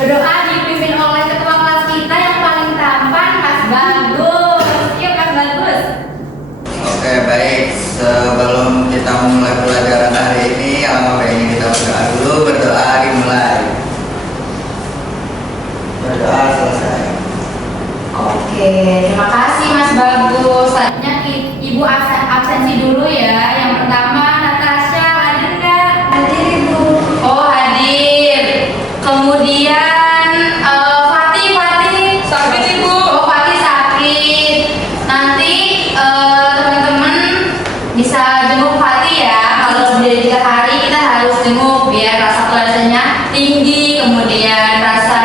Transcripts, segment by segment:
Berdoa dipimpin oleh ketua kelas kita yang paling tampan, Mas Bagus. Yuk Mas Bagus. Oke, baik. Sebelum kita memulai pelajaran hari ini, alangkah baiknya kita berdoa dulu. Berdoa dimulai. Berdoa selesai. Oke, terima kasih Mas Bagus. Selanjutnya Ibu absensi dulu ya. Yang pertama Natasha, hadir nggak? Hadir Ibu. Oh hadir. Kemudian Fatih Sakit Ibu. Oh Fatih sakit. Nanti teman-teman bisa jenguk Fatih ya. Kalau sudah 3 hari kita harus jenguk biar rasa keluarganya tinggi, kemudian rasa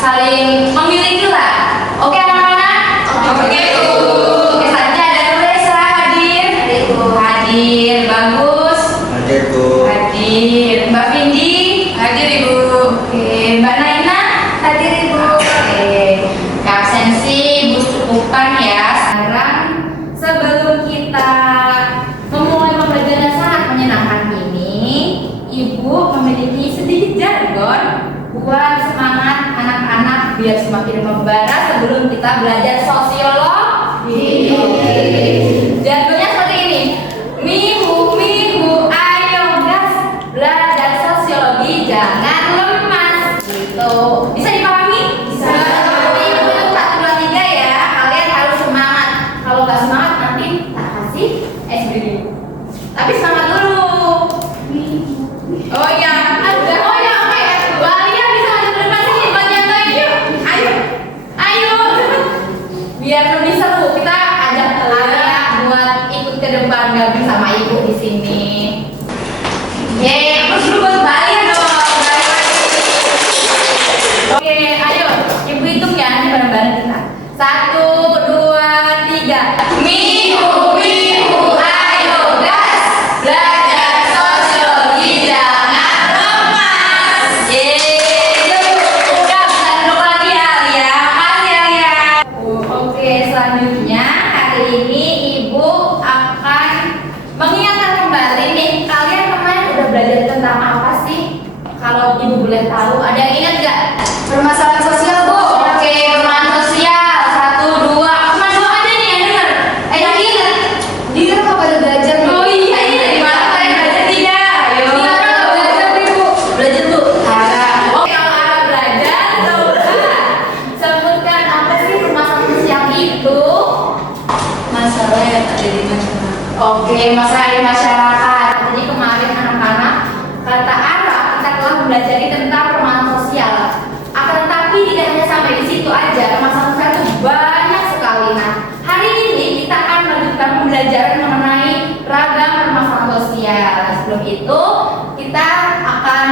saling memiliki lah. Oke anak-anak? Oke, Ibu. Oke, selanjutnya ada Nuresa hadir. Hadir, bagus. Hadir, Bu. Hadir. Mbak Vindi Hadir Ibu. Oke, Mbak Naina Hadir Ibu. Oke, absensi Ibu cukupkan ya. Sekarang sebelum kita memulai pembelajaran yang sangat menyenangkan ini, Ibu memiliki sedikit jargon buat semangat anak-anak biar semakin membara sebelum kita belajar sosiologi. Jargonnya seperti ini. Mihu, ayo gas belajar sosiologi, jangan lemas. Gitu. Bisa dipahami? Bisa. Tapi Ibu 1, 2, 3 ya. Kalian harus semangat. Kalau nggak semangat nanti tak kasih SBD. Tapi semangat dulu. Oh ya, ada. Oh ya, oke. Walia bisa maju ke depan sini, buat nyantai yuk. Ayo. Biar lebih seru, kita ajak Walia buat ikut ke depan gabung sama Ibu di sini. Yeay, terus dulu buat Walia dong. Oke, ayo. Ibu hitung ya, nanti bareng-bareng kita. 1, 2, 3. Mihu, ayo gas belajar sosiologi, jangan lemas. Yeay, yuk. Udah bisa duduk lagi ya, Alia. Makasih Alia. Oke, selanjutnya hari ini Ibu akan mengingatkan kembali nih, kalian kemarin udah belajar tentang apa sih? Kalau Ibu boleh tahu, ada yang ingat nggak? Permasalahan sosial Bu. Oke, permasalahan sosial. 1, 2. Cuma 2 aja nih yang dengar. Yang ingat. Di rumah pada belajar Bu. Oh iya, ini dari mana kalian belajar tidak? Ayo. Belajar Ibu. Belajar Bu. Oke, kalau Ara belajar, coba sebutkan apa sih permasalahan sosial itu? Masalah yang ada di masyarakat. Oke, masalah di masyarakat. Jadi kemarin anak-anak kata Ara kita telah mempelajari tentang permasalahan sosial. Akan tetapi tidak hanya sampai di situ aja, permasalahan sosial itu banyak sekali. Nah, hari ini kita akan melanjutkan pembelajaran mengenai ragam permasalahan sosial. Sebelum itu, kita akan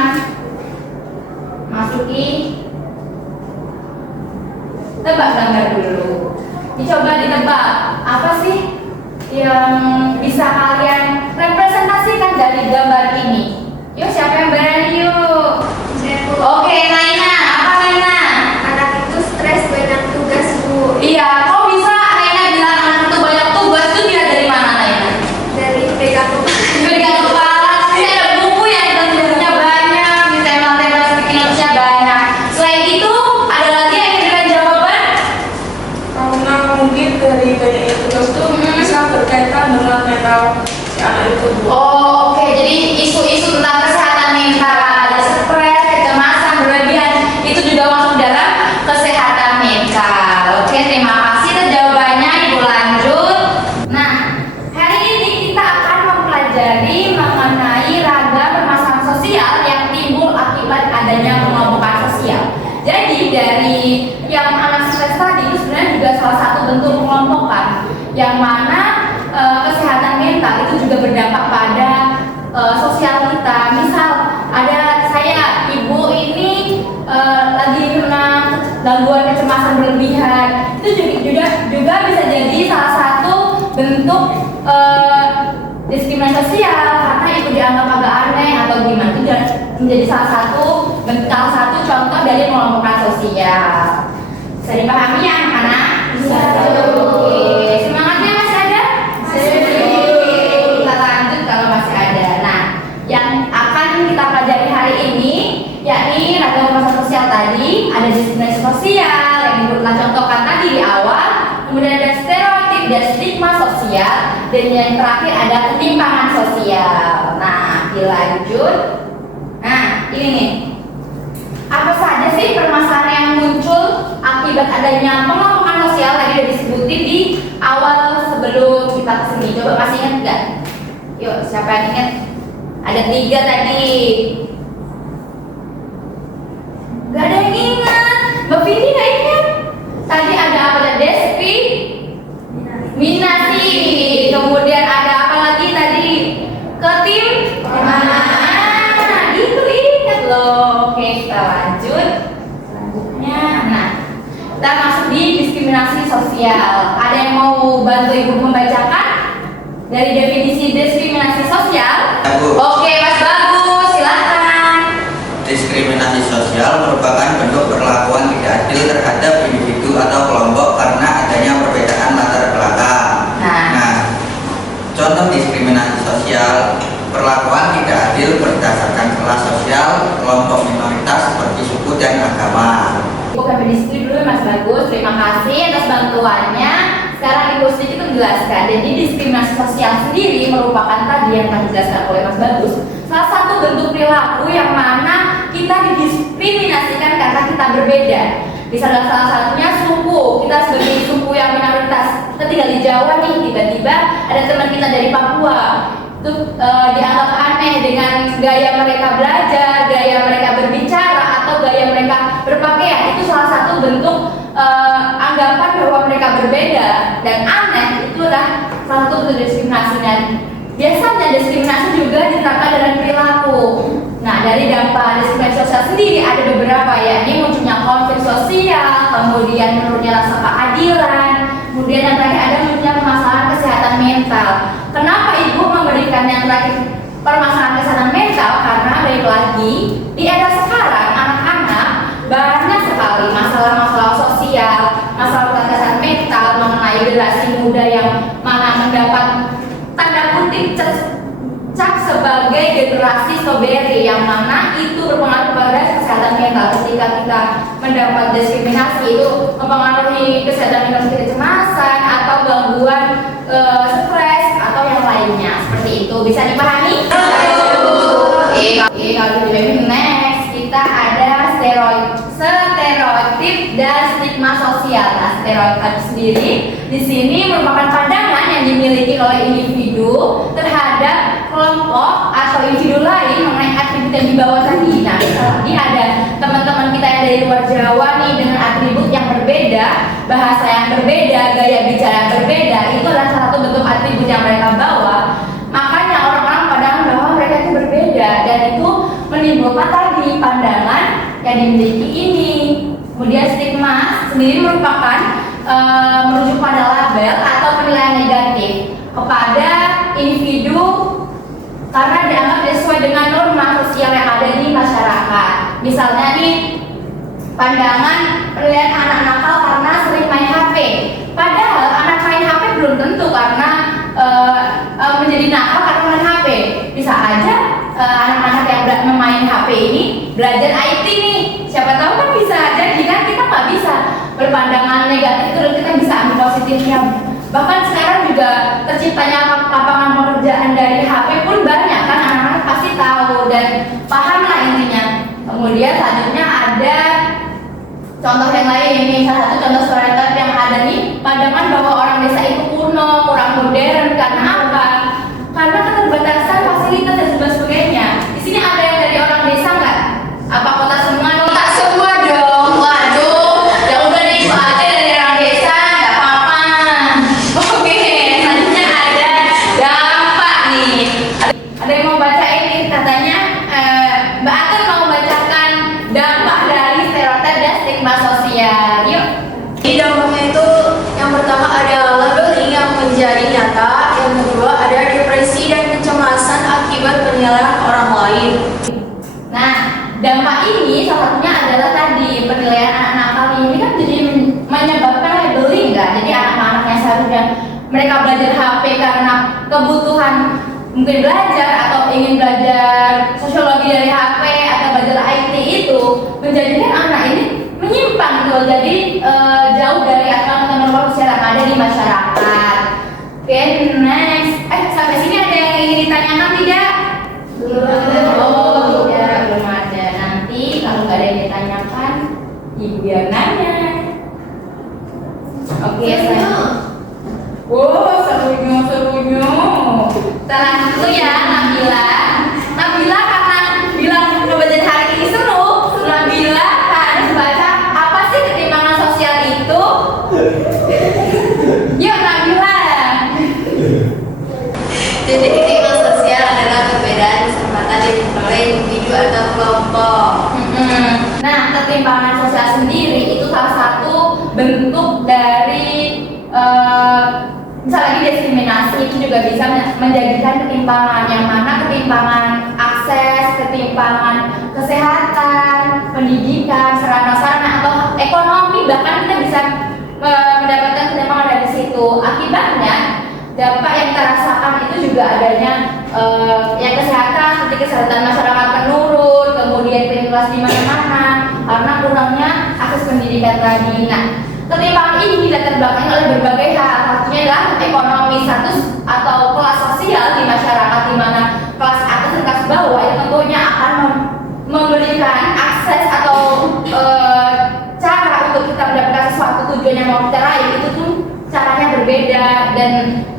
masuki tebak gambar dulu. Dicoba ditebak, apa sih yang bisa kalian representasikan dari gambar ini? Yuk, siapa yang berani yuk? Oke, Naina, apa Naina? Anak itu stres banyak tugas Bu. Iya, kok bisa Naina bilang anak itu banyak tugas itu dia dari mana Naina? Dari pegang Pegang kepala, sih ada buku yang tulisnya banyak, di tema-tema speaking notes-nya banyak. Selain itu, ada lagi yang memberikan jawaban? Karena mungkin dari banyak tugas itu bisa berkaitan dengan mental si anak itu Bu. Oh, oke. Jadi isu-isu tentang kesehatan mental, ada stres, kecemasan, berlebihan, itu juga masuk dalam kesehatan mental. Oke, terima kasih atas jawabannya. Ibu lanjut. Nah, hari ini kita akan mempelajari mengenai ragam permasalahan sosial yang timbul akibat adanya pengelompokan sosial. Jadi dari yang anak stres tadi itu sebenarnya juga salah satu bentuk pengelompokan, yang mana kesehatan mental itu juga berdampak pada sosial kita. Misal ada saya, ibu ini lagi kena gangguan kecemasan berlebihan, itu juga bisa jadi salah satu bentuk diskriminasi sosial karena ibu dianggap agak aneh atau gimana. Itu menjadi salah satu contoh dari pengelompokan sosial. Bisa dipahami ya anak-anak? Bisa. Oke, semangatnya masih ada? Kita lanjut kalau masih ada. Nah, yang akan kita pelajari hari ini yakni ragam permasalahan sosial tadi ada stigma sosial, dan yang terakhir ada ketimpangan sosial. Nah, dilanjut. Nah, ini nih. Apa saja sih permasalahan yang muncul akibat adanya pengelompokan sosial tadi udah disebutin di awal sebelum kita kesini. Coba masih ingat nggak? Yuk, siapa yang ingat? Ada 3 tadi. Gak ada yang ingat. Mbak Vindi nggak ingat? Tadi ada apa? Ada diskriminasi. Kemudian ada apa lagi tadi? Ketimpangan. Itu ingat loh. Oke, kita lanjut. Selanjutnya, nah, kita masuk di diskriminasi sosial. Ada yang mau bantu ibu membacakan dari definisi diskriminasi sosial? Bu. Oke, Mas Bagus, silakan. Diskriminasi sosial merupakan bentuk perlakuan tidak adil terhadap individu atau kelompok karena adanya perbedaan latar belakang. Nah, contoh diskriminasi sosial, perlakuan tidak adil berdasarkan kelas sosial, kelompok minoritas seperti suku dan agama. Sampai di situ dulu Mas Bagus, terima kasih atas bantuannya. Sekarang Ibu sedikit menjelaskan. Jadi diskriminasi sosial sendiri merupakan tadi yang telah dijelaskan oleh Mas Bagus, salah satu bentuk perilaku yang mana kita didiskriminasikan karena kita berbeda. Misalnya salah satunya suku, kita sebagai suku yang minoritas, kita tinggal di Jawa nih, tiba-tiba ada teman kita dari Papua, itu dianggap aneh dengan gaya mereka belajar, gaya mereka berbicara, atau gaya mereka berpakaian. Itu salah satu bentuk anggapan bahwa mereka berbeda dan aneh. Itulah salah satu bentuk diskriminasi. Dan biasanya diskriminasi juga diterapkan dalam perilaku. Nah, dari dampak diskriminasi sosial sendiri ada beberapa, yakni munculnya konflik sosial, kemudian menurunnya rasa keadilan, kemudian yang terakhir ada munculnya permasalahan kesehatan mental. Kenapa Ibu memberikan yang terakhir permasalahan kesehatan mental? Karena balik lagi di era sekarang anak-anak banyak sekali masalah-masalah sosial, masalah kesehatan mental mengenai generasi muda yang mana mendapat tanda kutip cap sebagai generasi strawberry, yang mana itu berpengaruh pada kesehatan mental. Ketika kita mendapat diskriminasi, itu mempengaruhi kesehatan mental seperti kecemasan atau gangguan stres atau yang lainnya. Seperti itu, bisa dipahami? Oke, kalau gitu next kita ada stereotip dan stigma sosial. Nah, stereotip sendiri di sini merupakan pandangan yang dimiliki oleh individu terhadap kelompok atau individu lain mengenai atribut yang dibawa tadi. Nah, tadi ada teman-teman kita yang dari luar Jawa nih dengan atribut yang berbeda, bahasa yang berbeda, gaya bicara yang berbeda. Itu adalah salah satu bentuk atribut yang mereka bawa. Makanya orang-orang pandangan bahwa mereka itu berbeda, dan itu menimbulkan tadi pandangan yang dimiliki ini. Kemudian stigma sendiri merupakan merujuk pada label atau penilaian negatif kepada individu karena dianggap sesuai dengan norma sosial yang ada di masyarakat. Misalnya nih, pandangan penilaian anak nakal karena sering main HP. Padahal anak main HP belum tentu karena menjadi nakal karena main HP. Bisa aja anak-anak yang memain HP ini belajar IT nih. Siapa tahu kan bisa jadi, kan kita nggak bisa berpandangan negatif terus kita bisa ambil positifnya. Bahkan sekarang juga terciptanya lapangan pekerjaan dari HP pun banyak kan, anak-anak pasti tahu dan paham lah intinya. Kemudian selanjutnya ada contoh yang lain ini, salah satu contoh stereotip yang ada nih, pandangan bahwa orang desa itu kuno, kurang modern. Karena apa? Karena keterbatasan fasilitas dan sebagainya. Di sini ada yang dari orang desa nggak? Apa kota semua nih? Tak semua dong. Waduh, ya udah nih, itu aja dari orang desa, nggak apa-apa. Oke, selanjutnya ada dampak nih. Ada yang mau baca ini? Katanya Mbak Atun mau bacakan dampak dari stereotip dan stigma sosial. Yuk. Di dampaknya itu yang pertama ada labeling yang menjadi nyata, yang kedua ada depresi dan kecemasan akibat penilaian orang lain. Nah, dampak ini salah satunya adalah tadi penilaian anak nakal ini kan jadi menyebabkan labeling kan. Jadi anak-anak yang seharusnya mereka belajar HP karena kebutuhan mungkin belajar atau ingin belajar sosiologi dari HP atau belajar IT itu menjadikan anak ini menyimpang gitu. Jadi jauh dari aturan norma sosial yang ada di masyarakat. Oke, next. Sampai sini ada yang ingin ditanyakan tidak? Oh, tidak, belum ada. Nanti kalau nggak ada yang ditanyakan, ibu yang nanya. Oke, saya. Wow, serunya. Tenang dulu ya, Nabila. Nabila karena bilang pembelajaran hari ini seru, Nabila harus baca apa sih ketimpangan sosial itu? Yuk, Nabila. Jadi ketimpangan sosial adalah perbedaan kesempatan yang diperoleh individu atau kelompok. Nah, ketimpangan sosial sendiri itu salah satu bentuk dari misalnya diskriminasi. Itu juga bisa menjadikan ketimpangan, yang mana ketimpangan akses, ketimpangan kesehatan, pendidikan, sarana-sarana atau ekonomi, bahkan kita bisa mendapatkan ketimpangan dari situ. Akibatnya dampak yang kita rasakan itu juga adanya yang kesehatan, seperti kesehatan masyarakat menurun, kemudian inequalitas di mana-mana karena kurangnya akses pendidikan tadi. Nah, ketimpangan ini dilatar belakangi oleh berbagai hal. Satunya adalah ekonomi, status atau kelas sosial di masyarakat, di mana kelas atas dan kelas bawah itu tentunya akan memberikan akses atau cara untuk kita mendapatkan sesuatu tujuan yang mau kita raih itu tuh caranya berbeda, dan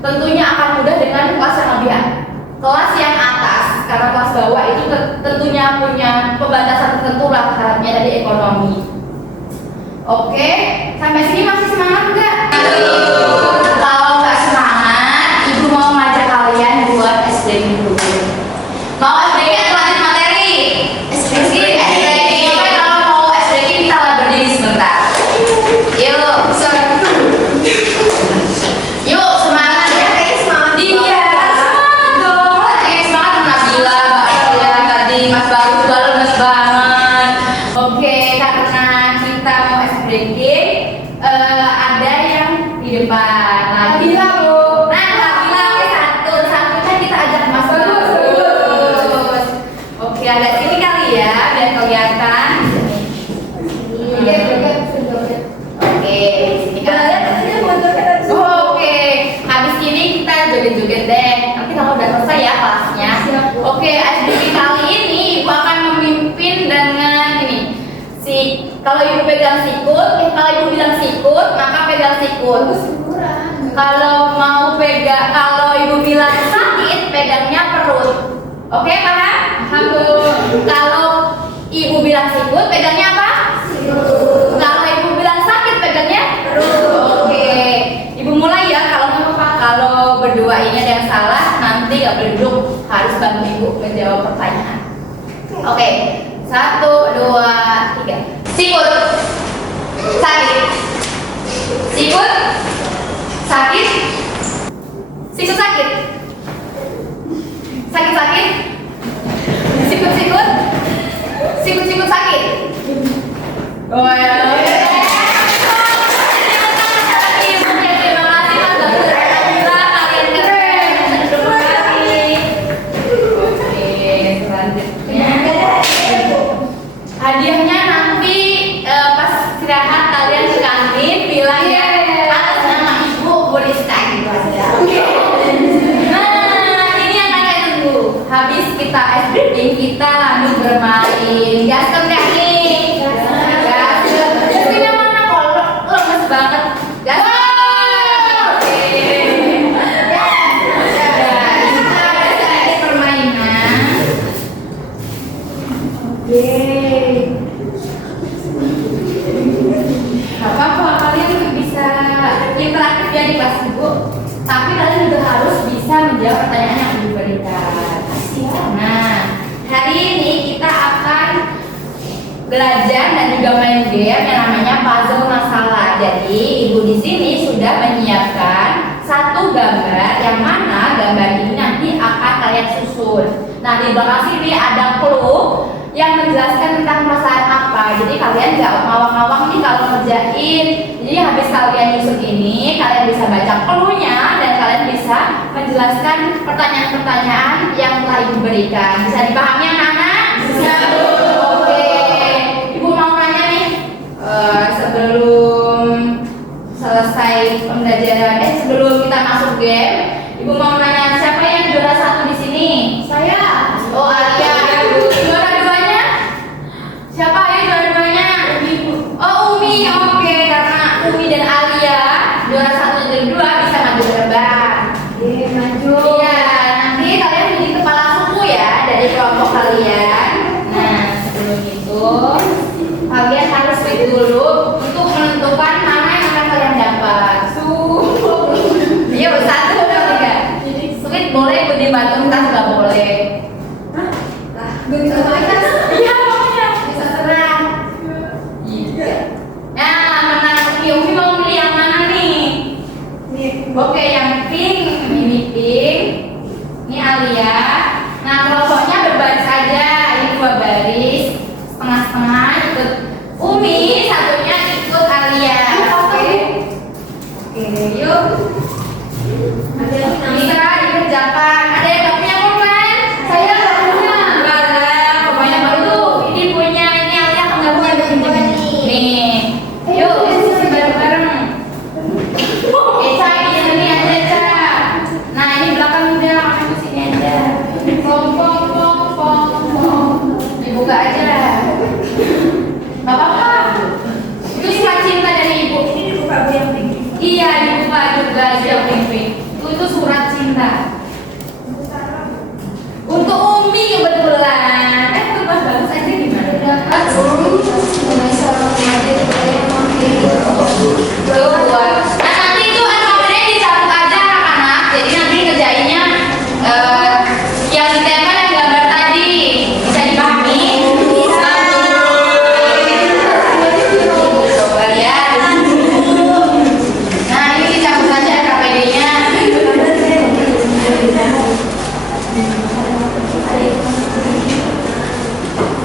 tentunya akan mudah dengan kelas yang atas, karena kelas bawah itu tentunya punya pembatasan tertentu lah, syaratnya dari ekonomi. Oke, sampai sini masih semangat nggak? Kalau nggak semangat, ibu mau ngajak kalian buat SBM dulu. Mau SBM atau lanjut materi? SBM. Oke, kalau mau SBM kita lah berdiri sebentar. Yuk, yuk semangat ya, kayak semangat dia. Semangat dong, kayak semangat Nabila, Mbak Elia tadi, Mas Baru juga lemes banget. Oke, karena kita mau SBM, ada yang di depan. Nabila bu. Nah, Nabila oke, satu kan kita ajak Mas Bagus. Oke, agak sini kali ya, biar kelihatan. Oke, sini kalian. Oke, habis ini kita joget-joget deh. Nanti kalau udah selesai ya kelasnya. Oke, SBM kali ini ibu akan memimpin dengan ini. Kalau ibu pegang sikut, kalau ibu bilang sikut, maka pegang sikut. Kalau ibu bilang sakit, pegangnya perut. Oke, paham? Kalau ibu bilang sikut, pegangnya apa? Kalau ibu bilang sakit, pegangnya perut. Oke, ibu mulai ya. Kalau berdua ini ada yang salah, nanti nggak boleh duduk, harus bantu ibu menjawab pertanyaan. Oke, 1, 2, 3. Sikut, sakit. Sikut, sakit. Sikut sakit. Sakit. Sikut. Sikut sakit. Oh ya. Hadiahnya nanti pas istirahat kalian ke kantin bilang ya atas nama ibu boleh sekali gitu aja. Nah, ini yang kalian tunggu. Habis kita SBM kita lanjut bermain. Gaskan nggak nih? Gaskan. Gaskan yang mana kok lemes banget? Gaskan. Apa kalian bisa interaktif ya di kelas ibu, tapi kalian juga harus bisa menjawab pertanyaan yang diberikan. Nah, hari ini kita akan belajar dan juga main game yang namanya puzzle masalah. Jadi ibu di sini sudah menyiapkan satu gambar yang mana gambar ini nanti akan kalian susun. Nah, di belakang sini ada clue yang menjelaskan tentang perasaan apa. Jadi kalian nggak ngawang-ngawang nih kalau ngerjain. Jadi habis kalian nyusun ini, kalian bisa baca clue-nya dan kalian bisa menjelaskan pertanyaan-pertanyaan yang telah ibu berikan. Bisa dipahami anak-anak? Bisa. Oke. Ibu mau nanya nih, sebelum selesai pembelajaran, sebelum kita masuk game, Ibu mau nanya siapa yang juara 1 di sini? Saya. Oh, Alia. Juara 2-nya? Siapa ya juara 2-nya? Oh, Umi. Oke, karena Umi dan Alia juara 1 dan 2 bisa maju ke depan. Maju. Iya, nanti kalian jadi kepala suku ya dari kelompok kalian. Nah, sebelum itu kalian harus klik dulu untuk menentukan mana yang akan kalian dapat. Yuk, 1, 2, 3. Klik boleh, gede batu entah nggak boleh. Iya, pokoknya bisa serang. Iya. Nah, menang. Umi mau milih yang mana nih? Oke, yang pink. Ini pink. Ini Alia. Nah, kelompoknya berbaris aja. Ini 2 baris. Setengah-setengah ikut Umi, satunya ikut Alia. Oke. Oke, yuk. Bisa dikerjakan. Ada yang gak punya pulpen? Saya gak punya. Gak ada. Pokoknya baru. Ini punya. Ini Alia nggak punya. Nih. Yuk, diskusi bareng-bareng. Eca ini sini aja, Eca. Nah, ini belakang udah, kamu sini aja. Pom pom pom pom pom. Dibuka aja. Gak apa-apa. Itu surat cinta dari ibu. Ini dibuka yang tinggi. Iya, dibuka juga yang pink-pink. Itu surat cinta. Untuk Umi kebetulan. Itu pas bagus aja gimana? Tuh, buat. Nah, nanti itu alfabetnya dicatat aja anak-anak. Jadi nanti ngerjainnya yang ditempel yang gambar tadi. Bisa dipahami? Bisa. Coba lihat. Nah, ini dicatat aja KPD-nya.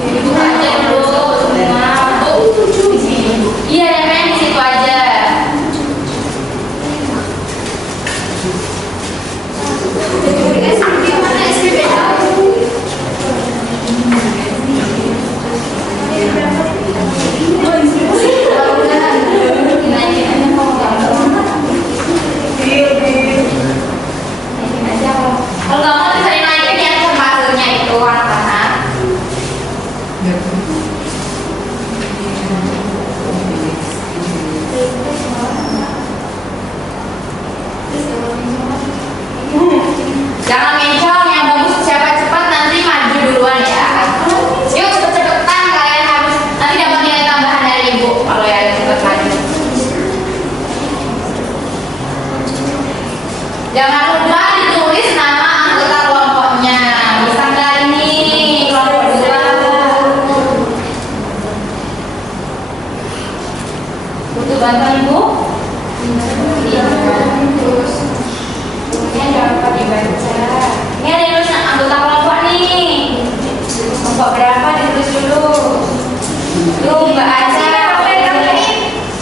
Dibuka aja dulu. Nah, tuh di sini. Iya, yang di situ aja. Kalau nggak mau bisa dinaikin ya sama hasilnya itu anak-anak. Jangan mencong, yang bagus siapa cepat nanti maju duluan ya. Yuk cepet-cepetan kalian harus nanti dapat nilai tambahan dari ibu kalau yang cepat maju. Jangan lupa ditulis nama anggota kelompoknya. Bisa nggak ini kelompok 2? Butuh bantuan ibu? Iya. Terus ini jangan lupa dibaca. Ini ada yang tulis anggota kelompok nih. Kelompok berapa ditulis dulu. Tuh Mbak Aca.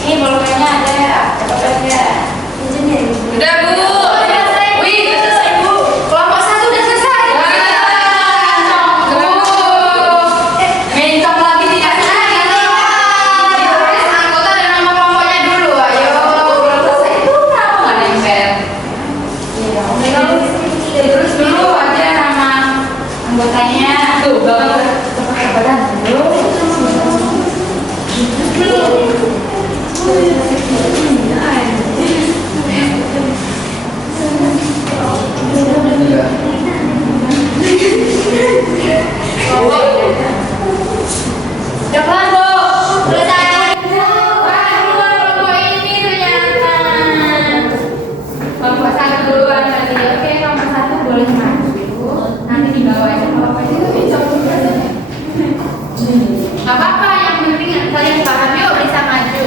Ini bolpennya ada. Cepat aja. Udah Bu. Wih, udah selesai Bu. Kelompok 1 udah selesai. Mencong lagi tidak selesai. Ditulis anggota dan nama kelompoknya dulu. Ayo, belum selesai itu kenapa nggak nempel? Terus dulu aja nama anggotanya. Tuh, cepat-cepatan dulu. Cepat Bu, selesai. Wah, kelompok ini ternyata. Kelompok 1 duluan tadi. Oke, kelompok 1 boleh maju. Nanti dibawa aja kelompok itu. Gak apa-apa, yang penting kalian paham. Yuk bisa maju.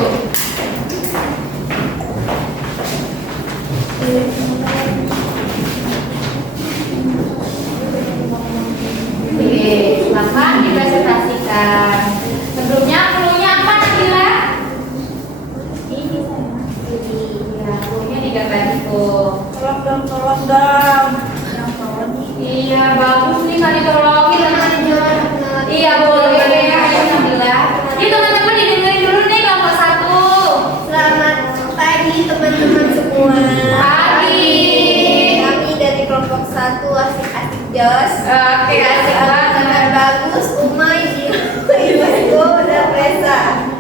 Jos. Oke, asik banget. Sangat bagus, Umay. Itu udah Reza.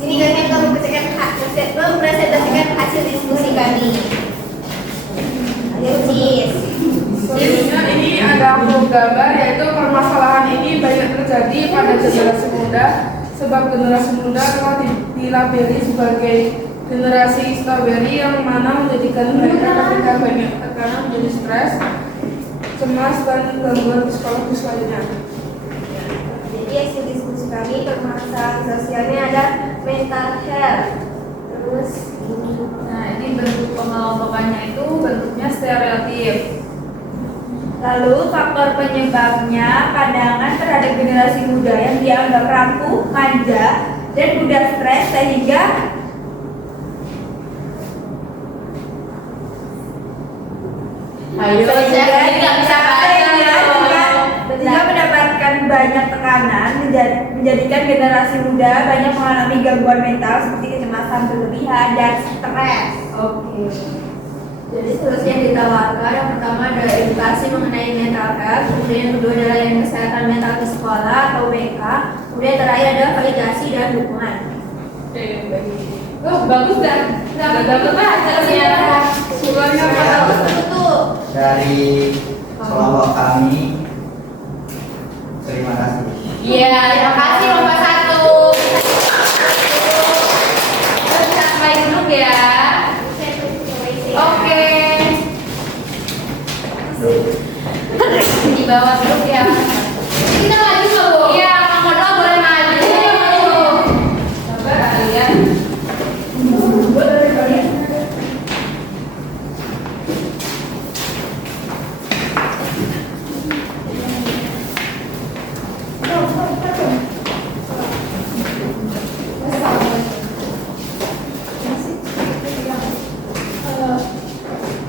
Sini kami akan mempresentasikan hasil diskusi kami. Ayo, Cis. Selanjutnya ini ada gambar, yaitu permasalahan ini banyak terjadi pada generasi muda sebab generasi muda telah dilabeli sebagai generasi strawberry yang mana menjadikan mereka ketika banyak tekanan menjadi stres, cemas, dan gangguan psikologis lainnya. Jadi hasil diskusi kami permasalahan sosialnya ada mental health. Terus ini. Nah, ini bentuk pengelompokannya itu bentuknya stereotip. Lalu faktor penyebabnya pandangan terhadap generasi muda yang dianggap rapuh, manja, dan mudah stres sehingga Ayo, jadi nggak bisa baca. sehingga mendapatkan banyak tekanan menjadikan generasi muda banyak mengalami gangguan mental seperti kecemasan berlebihan dan stres. Oke. Jadi solusi yang ditawarkan yang pertama adalah edukasi mengenai mental health, kemudian yang kedua adalah yang kesehatan mental di sekolah atau BK, kemudian yang terakhir adalah validasi dan dukungan. Oke, baik. Oh, bagus dan nggak dapat hasilnya. Sulanya apa? Tutup. Dari kelompok kami, terima kasih. Iya, terima kasih lomba 1. Kita bisa kembali duduk ya. Oke. Di bawah duduk ya. Kita maju nggak, Bu? Iya, Kang Mono boleh maju. Sabar kalian.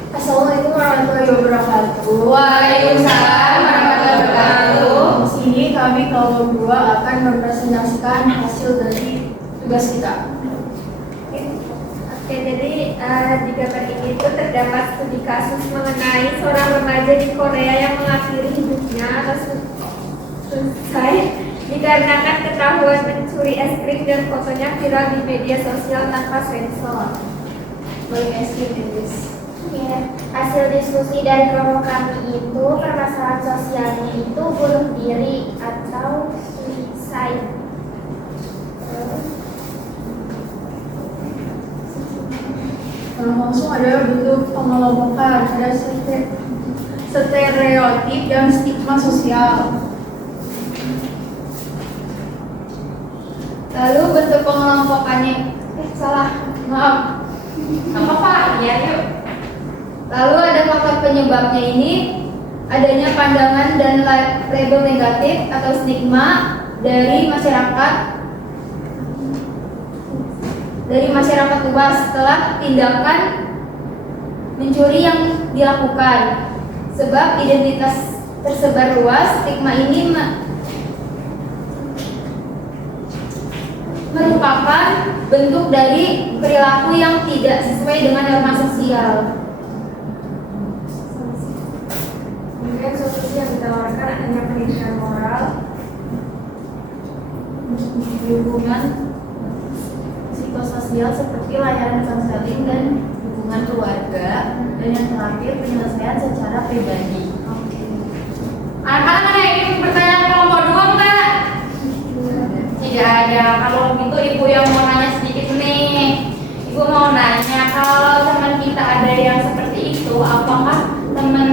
Assalamualaikum warahmatullahi wabarakatuh. Waalaikumsalam warahmatullahi wabarakatuh. Di sini kami kelompok 2 akan mempresentasikan hasil dari tugas kita. Oke, jadi di gambar ini itu terdapat studi kasus mengenai seorang remaja di Korea yang mengakhiri hidupnya atau suicide dikarenakan ketahuan mencuri es krim dan fotonya viral di media sosial tanpa sensor. Boleh escape in this. Ya, hasil diskusi dari kelompok kami itu permasalahan sosialnya itu bunuh diri atau suicide. Langsung ada bentuk pengelompokan, ada stereotip dan stigma sosial. Lalu bentuk pengelompokannya, maaf. Nggak apa-apa, ya yuk. Lalu ada faktor penyebabnya ini adanya pandangan dan label negatif atau stigma dari masyarakat luas setelah tindakan mencuri yang dilakukan. Sebab identitas tersebar luas, stigma ini merupakan bentuk dari perilaku yang tidak sesuai dengan norma sosial. Kemudian solusi yang ditawarkan adanya pendidikan moral, Hubungan psikososial seperti layanan konseling dan hubungan keluarga, dan yang terakhir penyelesaian secara pribadi. Anak-anak ada yang ingin bertanya kelompok 2 enggak? Tidak ada. Kalau gitu ibu yang mau nanya sedikit nih. Ibu mau nanya, kalau teman kita ada yang seperti itu, apakah teman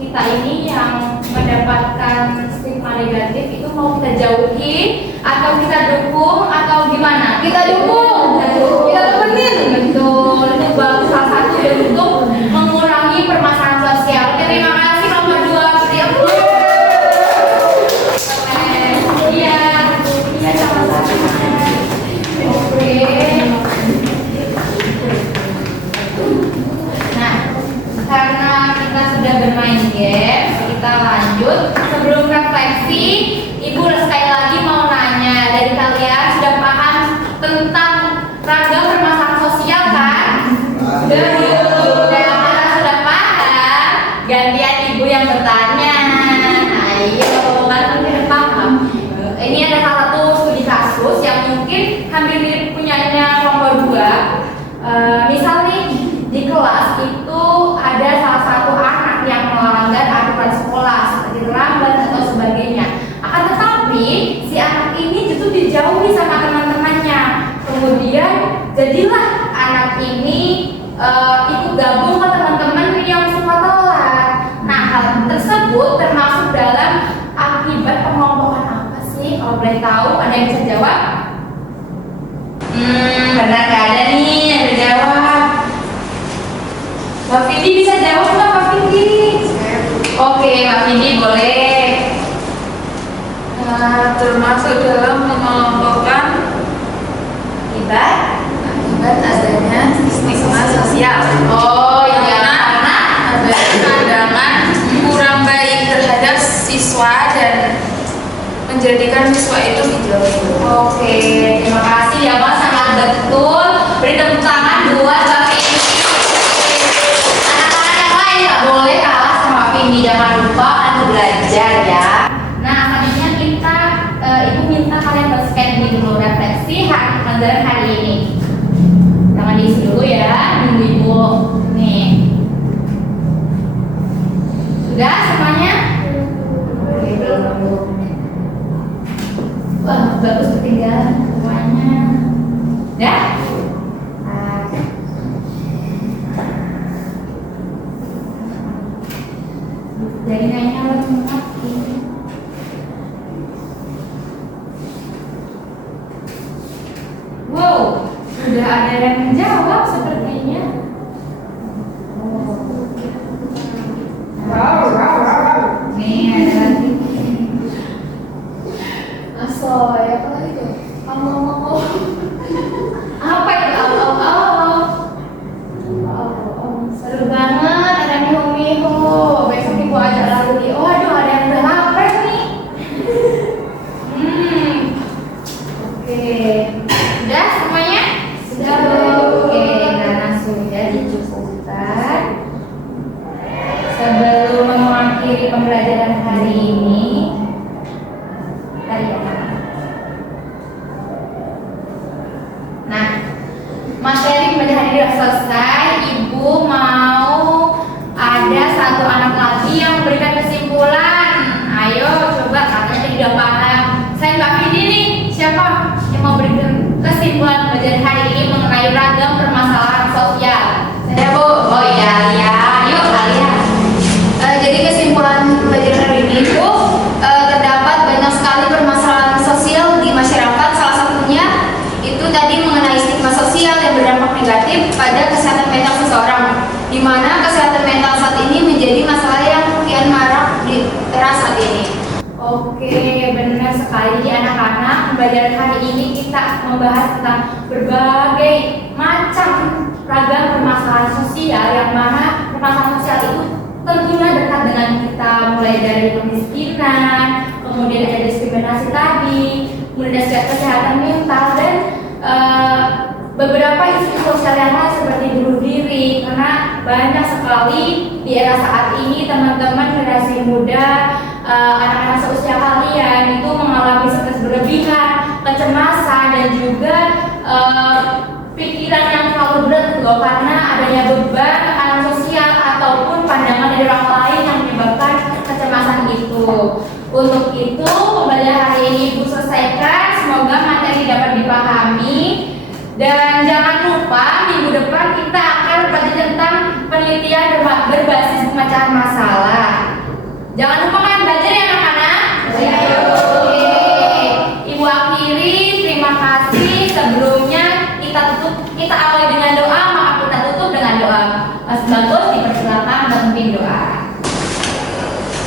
kita ini yang mendapatkan stigma negatif itu mau kita jauhi atau kita dukung atau gimana? Kita dukung. Kita temenin. Betul. Itu bagus, salah satu bentuk mengurangi permasalahan sosial. Oke, terima kasih nomor 2. Iya, sama-sama. Oke. Nah, karena kita sudah bermain game, kita lanjut. Sebelum refleksi, Ibu sekali lagi mau nanya, dari kalian sudah paham tentang Misal nih di kelas itu ada salah satu anak yang melanggar aturan sekolah seperti terlambat atau sebagainya. Akan tetapi si anak ini justru dijauhi sama teman-temannya. Kemudian jadilah anak ini ikut gabung ke teman-teman yang suka telat. Nah, hal tersebut termasuk dalam akibat pengelompokan apa sih? Kalau boleh tahu, ada yang bisa jawab? Benar gak ada nih yang bisa jawab. Mbak Vindi bisa jawab nggak, Mbak Vindi? Oke, Mbak Vindi boleh. Termasuk dalam mengelompokkan Akibat adanya stigma sosial. Oh iya, karena ada pandangan kurang baik terhadap siswa dan menjadikan siswa itu dijauhi. oke, terima kasih ya Mas, sangat betul. Beri tepuk tangan buat Mbak Vindi. Anak-anak yang lain nggak boleh kalah sama Mbak Vindi, jangan lupa untuk belajar ya. Nah, selanjutnya kita Ibu minta kalian berscan dulu refleksi pelajaran hari ini. Jangan diisi dulu ya, nunggu Ibu. Nih. Sudah semuanya? Oke, belum. Wah, bagus ketinggalan semuanya. Ya? Jadi nanya lengkap ini. Wow, sudah ada yang menjawab sepertinya. Nih ada lagi. Asoy, apa lagi tuh? Ngomong-ngomong. Apa itu? Seru banget, ada miho-miho. Besok Ibu ajak lagi. Oh aduh, ada yang udah lapar nih. Oke. Sudah semuanya? Sudah. Oke, karena sudah dicukupkan. Sebelum mengakhiri pembelajaran hari ini, nah, materi pada hari ini sudah selesai. Ibu mau ada satu anak lagi yang memberikan kesimpulan. Ayo coba, katanya tadi udah paham. Saya Mbak Vindi nih, siapa yang mau berikan kesimpulan pembelajaran hari ini mengenai ragam permasalahan sosial? Saya Bu. Oh iya, ya. Yuk kalian. Jadi kesimpulan pelajaran hari ini Bu, terdapat banyak sekali permasalahan sosial di masyarakat. Salah satunya itu tadi mengenai stigma sosial yang berdampak negatif pada kesehatan mental seseorang, di mana kesehatan mental saat ini menjadi masalah yang kian marak di era saat ini. Oke, benar sekali anak-anak. Pembelajaran hari ini kita membahas tentang berbagai macam ragam permasalahan sosial, yang mana permasalahan sosial itu tentunya dekat dengan kita, mulai dari kemiskinan, kemudian ada diskriminasi tadi, kemudian ada kesehatan mental, dan beberapa isu sosial yang lain seperti bunuh diri. Karena banyak sekali di era saat ini teman-teman generasi muda, anak-anak seusia kalian itu mengalami stres berlebihan, kecemasan, dan juga pikiran yang terlalu berat loh, karena adanya beban tekanan sosial ataupun pandangan dari orang lain yang menyebabkan kecemasan itu. Untuk itu pembelajaran hari ini Ibu selesaikan. Semoga materi dapat dipahami, dan jangan lupa minggu depan kita akan belajar tentang penelitian berbasis pemecahan masalah. Jangan lupa kan belajar ya anak-anak. Oke. Ibu akhiri, terima kasih. Sebelumnya kita awali dengan doa, maka kita tutup dengan doa. Mas Bagus dipersilakan memimpin doa.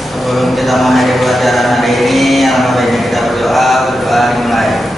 Sebelum kita mengakhiri pelajaran hari ini, alangkah baiknya kita berdoa dimulai.